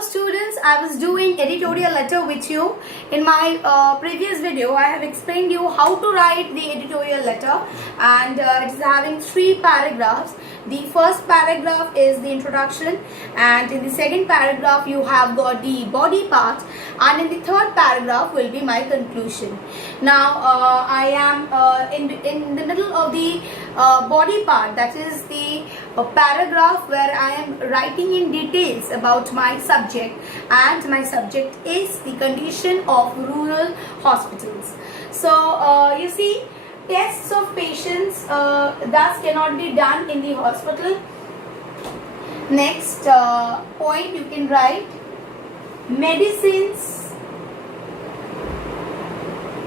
Students, I was doing editorial letter with you. In my previous video, I have explained you how to write the editorial letter, and it is having 3 paragraphs. The first paragraph is the introduction, and in the second paragraph you have got the body part, and in the third paragraph will be my conclusion. Now I am in the middle of the body part, that is the paragraph where I am writing in details about my subject, and my subject is the condition of rural hospitals. So you see, tests of patients thus cannot be done in the hospital. Next point you can write, medicines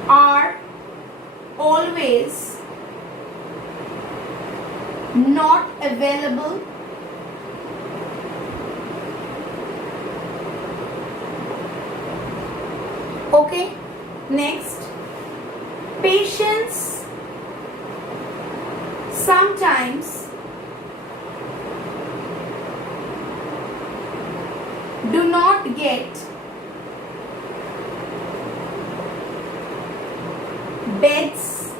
are always not available okay. Next, patients sometimes do not get beds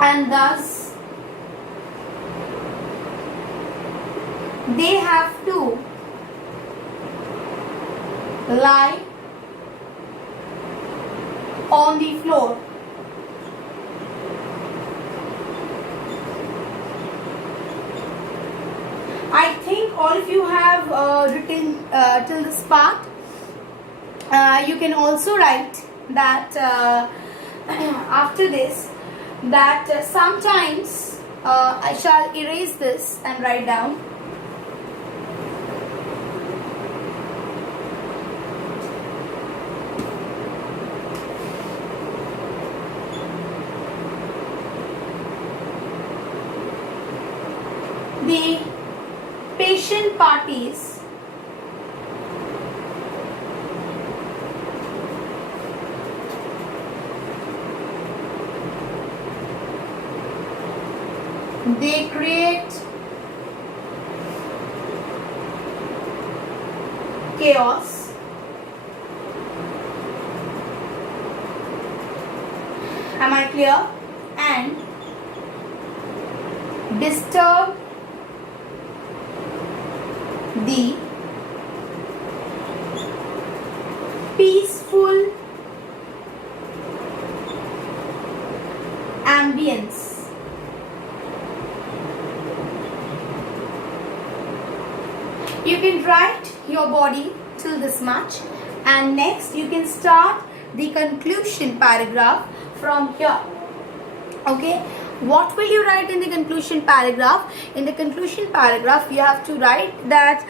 and thus they have to lie on the floor. I think all of you have written till this part. You can also write that after this, that sometimes I shall erase this and write down. The patient parties they create chaos am I clear, and disturb the peaceful ambience you can write your body till this much, and next you can start the conclusion paragraph from here. Okay, what will you write in the conclusion paragraph? In the conclusion paragraph you have to write that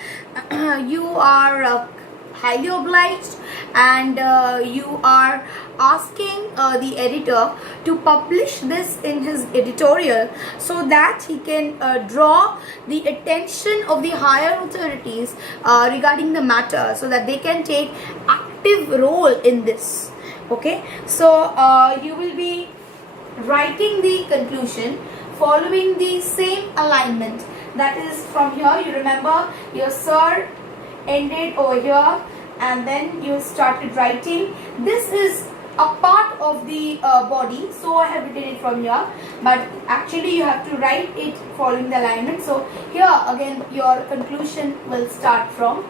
you are highly obliged, and you are asking the editor to publish this in his editorial so that he can draw the attention of the higher authorities regarding the matter, so that they can take active role in this. Okay, so you will be writing the conclusion following the same alignment, that is from here. You remember your sir ended over here, and then you started writing. This is a part of the body, so I have written it from here, but actually you have to write it following the alignment. So here again your conclusion will start from.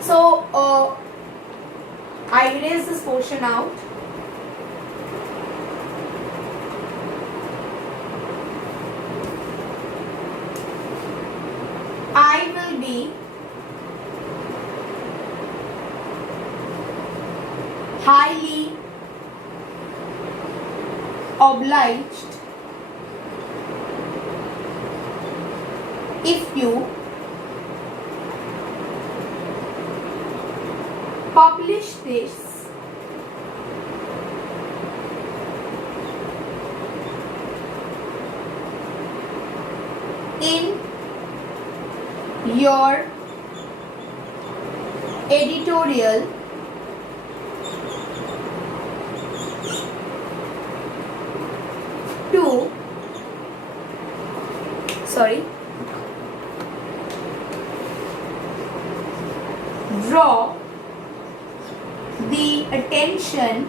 So I erase this portion out. I will be highly obliged if you publish this in your editorial to draw the attention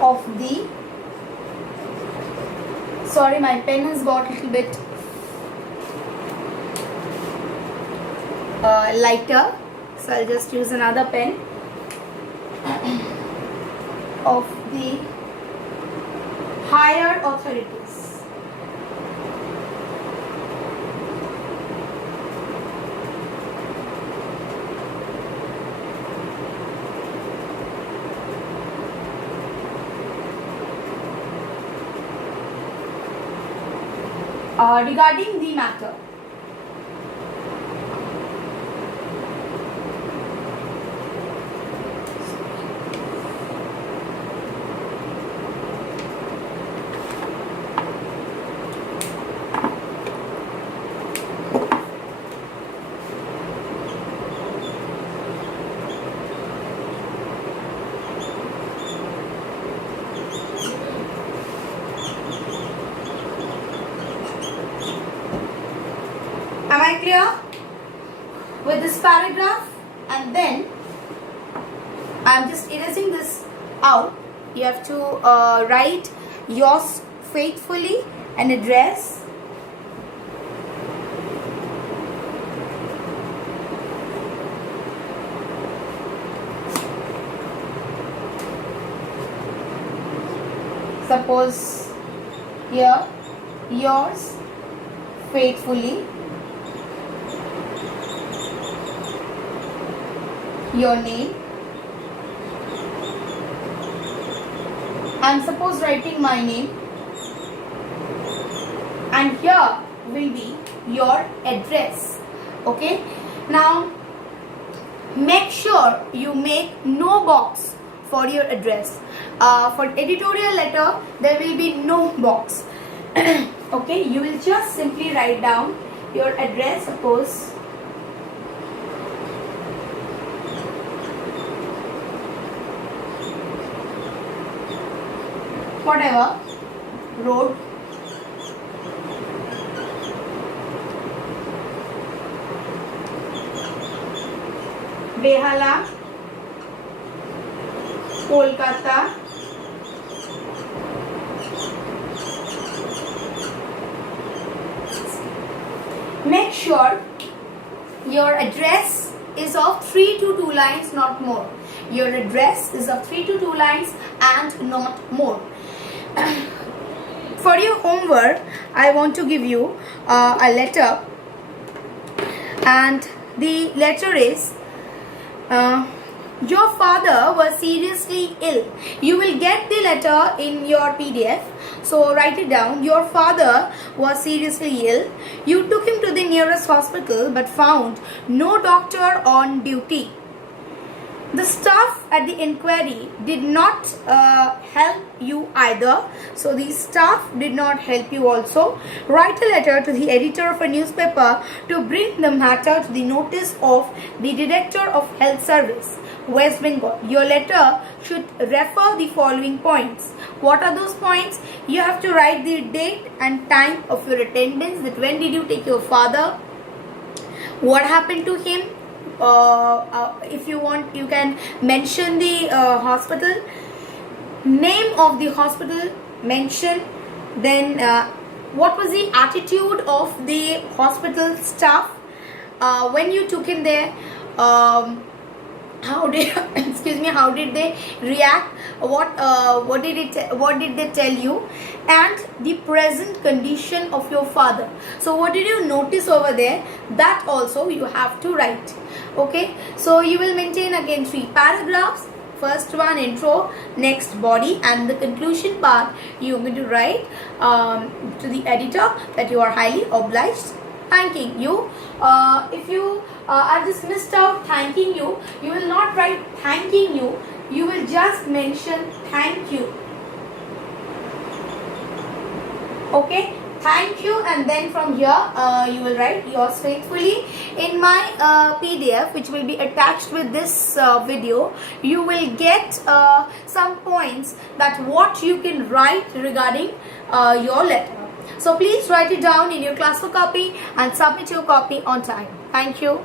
of the, sorry, my pen has got a little bit lighter, so I'll just use another pen, of the higher authorities. Regarding the matter. Am I clear with this paragraph? And then I am just erasing this out. You have to write yours faithfully and address. Suppose here, yours faithfully, your name, and suppose writing my name, and here will be your address. Okay, now make sure you make no box for your address. For editorial letter there will be no box. Okay, you will just simply write down your address. Suppose whatever road, Behala, Kolkata, make sure your address is of 3 to 2 lines, not more. Your address is of 3 to 2 lines and not more. For your homework, I want to give you a letter, and the letter is your father was seriously ill. You will get the letter in your PDF, so write it down. Your father was seriously ill. You took him to the nearest hospital but found no doctor on duty. The staff at the inquiry did not help you either. So the staff did not help you also. Write a letter to the editor of a newspaper to bring the matter to the notice of the Director of Health Service, West Bengal. Your letter should refer the following points. What are those points? You have to write the date and time of your attendance, that when did you take your father, what happened to him. If you want, you can mention the hospital, name of the hospital, mention, then what was the attitude of the hospital staff when you took him there, how did excuse me, how did they react, what did they tell you, and the present condition of your father. So what did you notice over there, that also you have to write. Okay, so you will maintain again 3 paragraphs. First one intro, next body, and the conclusion part you are going to write to the editor that you are highly obliged, thanking you. If you I just missed out thanking you, you will not write thanking you, you will just mention thank you. Okay, thank you, and then from here you will write yours faithfully. In my PDF, which will be attached with this video, you will get some points that what you can write regarding your letter. So please write it down in your class copy and submit your copy on time. Thank you.